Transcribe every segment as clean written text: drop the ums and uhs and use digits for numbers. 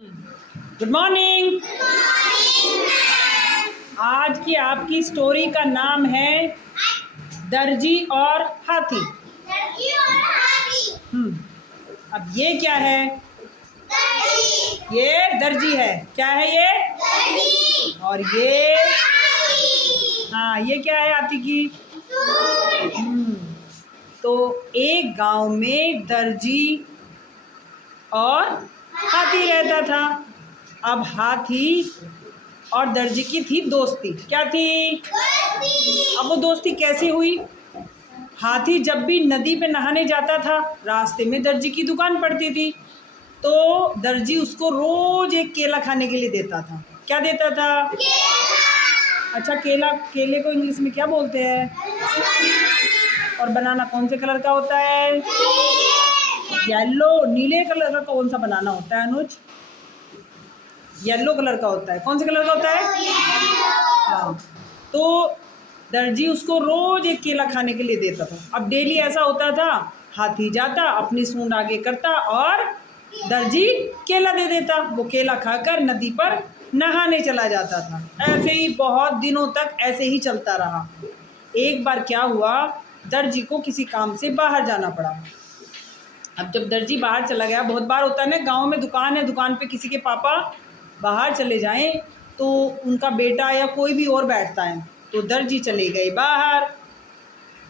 Good morning. आज की आपकी स्टोरी का नाम है दर्जी और हाथी। अब ये क्या है? ये दर्जी है। क्या है ये? और ये हाँ, ये क्या है हाथी की? तो एक गांव में दर्जी और हाथी रहता था। अब हाथी और दर्जी की थी दोस्ती। क्या थी? अब वो दोस्ती कैसे हुई? हाथी जब भी नदी पे नहाने जाता था, रास्ते में दर्जी की दुकान पड़ती थी, तो दर्जी उसको रोज एक केला खाने के लिए देता था। क्या देता था? अच्छा, केला, केले को इंग्लिश में क्या बोलते हैं? और बनाना कौन से कलर का होता है? येलो। नीले कलर का कौन सा बनाना होता है अनुज? येलो कलर का होता है। कौन से कलर का होता है? हाँ। तो दर्जी उसको रोज एक केला खाने के लिए देता था। अब डेली ऐसा होता था, हाथी जाता, अपनी सूंड आगे करता और दर्जी केला दे देता। वो केला खाकर नदी पर नहाने चला जाता था। ऐसे ही बहुत दिनों तक ऐसे ही चलता रहा। एक बार क्या हुआ, दर्जी को किसी काम से बाहर जाना पड़ा। अब जब दर्जी बाहर चला गया, बहुत बार होता है ना, गांव में दुकान है, दुकान पे किसी के पापा बाहर चले जाएं तो उनका बेटा या कोई भी और बैठता है। तो दर्जी चले गए बाहर,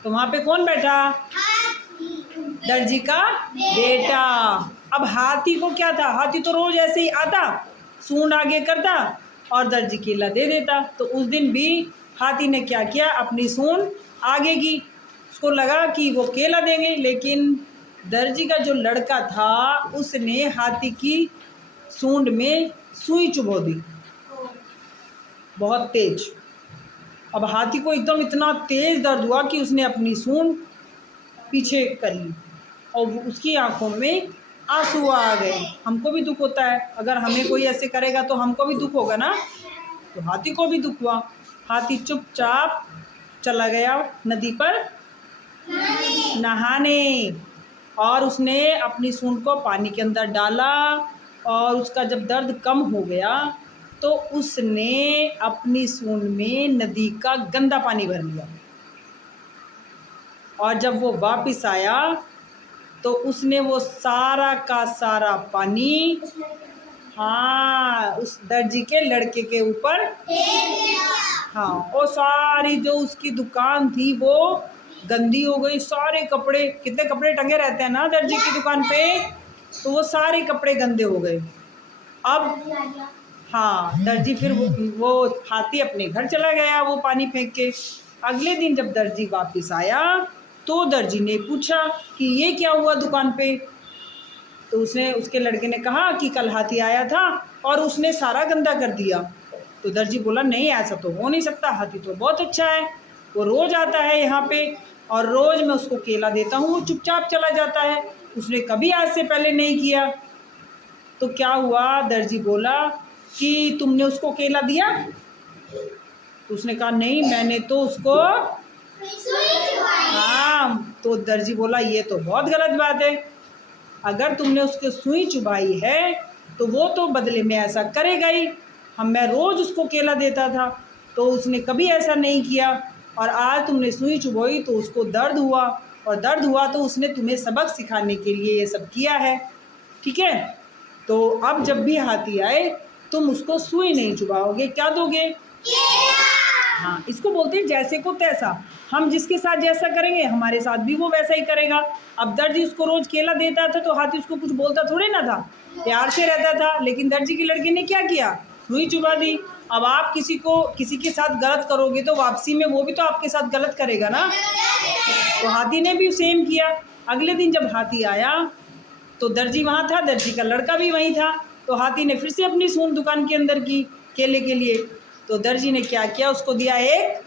तो वहाँ पे कौन बैठा? दर्जी का बेटा। अब हाथी को क्या था, हाथी तो रोज ऐसे ही आता, सूंड आगे करता और दर्जी केला दे देता। तो उस दिन भी हाथी ने क्या किया, अपनी सूंड आगे की। उसको लगा कि वो केला देंगे, लेकिन दर्जी का जो लड़का था उसने हाथी की सूंड में सुई चुभो दी, बहुत तेज। अब हाथी को एकदम इतना तेज दर्द हुआ कि उसने अपनी सूंड पीछे कर ली और उसकी आंखों में आंसू आ गए। हमको भी दुख होता है, अगर हमें कोई ऐसे करेगा तो हमको भी दुख होगा ना। तो हाथी को भी दुख हुआ। हाथी चुपचाप चला गया नदी पर नहाने और उसने अपनी सूंड को पानी के अंदर डाला और उसका जब दर्द कम हो गया तो उसने अपनी सूंड में नदी का गंदा पानी भर लिया। और जब वो वापस आया तो उसने वो सारा का सारा पानी, हाँ, उस दर्जी के लड़के के ऊपर, हाँ, और सारी जो उसकी दुकान थी वो गंदी हो गई। सारे कपड़े, कितने कपड़े टंगे रहते हैं ना दर्जी की दुकान पे, तो वो सारे कपड़े गंदे हो गए। अब हाँ, दर्जी फिर वो हाथी अपने घर चला गया वो पानी फेंक के। अगले दिन जब दर्जी वापस आया तो दर्जी ने पूछा कि ये क्या हुआ दुकान पे। तो उसने, उसके लड़के ने कहा कि कल हाथी आया था और उसने सारा गंदा कर दिया। तो दर्जी बोला, नहीं, ऐसा तो हो नहीं सकता, हाथी तो बहुत अच्छा है, वो रोज़ आता है यहाँ पे और रोज़ मैं उसको केला देता हूँ, वो चुपचाप चला जाता है, उसने कभी आज से पहले नहीं किया। तो क्या हुआ, दर्जी बोला कि तुमने उसको केला दिया? तो उसने कहा, नहीं, मैंने तो उसको, हाँ। तो दर्जी बोला, ये तो बहुत गलत बात है, अगर तुमने उसको सुई चुभाई है तो वो तो बदले में ऐसा करेगा ही। मैं रोज़ उसको केला देता था तो उसने कभी ऐसा नहीं किया, और आज तुमने सुई चुभाई तो उसको दर्द हुआ, और दर्द हुआ तो उसने तुम्हें सबक सिखाने के लिए ये सब किया है, ठीक है? तो अब जब भी हाथी आए तुम उसको सुई नहीं चुभाओगे, क्या दोगे? हाँ, इसको बोलते हैं जैसे को तैसा। हम जिसके साथ जैसा करेंगे हमारे साथ भी वो वैसा ही करेगा। अब दर्जी उसको रोज केला देता था तो हाथी उसको कुछ बोलता थोड़े ना था, प्यार से रहता था। लेकिन दर्जी की लड़की ने क्या किया, सुई चुभा दी। अब आप किसी के साथ गलत करोगे तो वापसी में वो भी तो आपके साथ गलत करेगा ना। तो हाथी ने भी सेम किया। अगले दिन जब हाथी आया तो दर्जी वहाँ था, दर्जी का लड़का भी वहीं था। तो हाथी ने फिर से अपनी सूंड दुकान के अंदर की केले के लिए। तो दर्जी ने क्या किया, उसको दिया एक,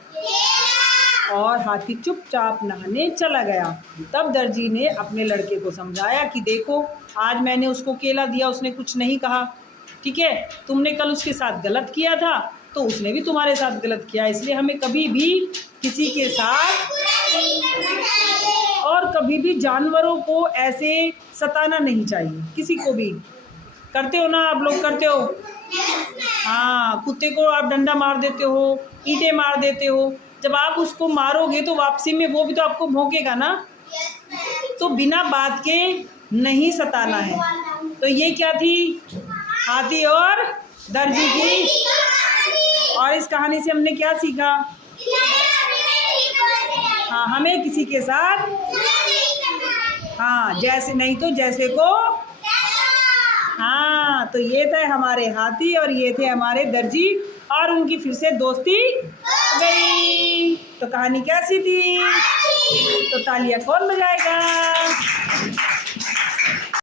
और हाथी चुपचाप नहाने चला गया। तब दर्जी ने अपने लड़के को समझाया कि देखो, आज मैंने उसको केला दिया, उसने कुछ नहीं कहा, ठीक है, तुमने कल उसके साथ गलत किया था तो उसने भी तुम्हारे साथ गलत किया, इसलिए हमें कभी भी किसी के साथ और कभी भी जानवरों को ऐसे सताना नहीं चाहिए, किसी को भी। करते हो ना आप लोग, करते हो? हाँ, कुत्ते को आप डंडा मार देते हो, ईंटें मार देते हो, जब आप उसको मारोगे तो वापसी में वो भी तो आपको भौंकेगा ना। तो बिना बात के नहीं सताना है। तो ये क्या थी? हाथी और दर्जी की। और इस कहानी से हमने क्या सीखा? हाँ, हमें किसी के साथ, हाँ, जैसे नहीं तो जैसे को। हाँ, तो ये थे हमारे हाथी और ये थे हमारे दर्जी, और उनकी फिर से दोस्ती हो गई। तो कहानी कैसी थी? तो तालियां कौन बजाएगा?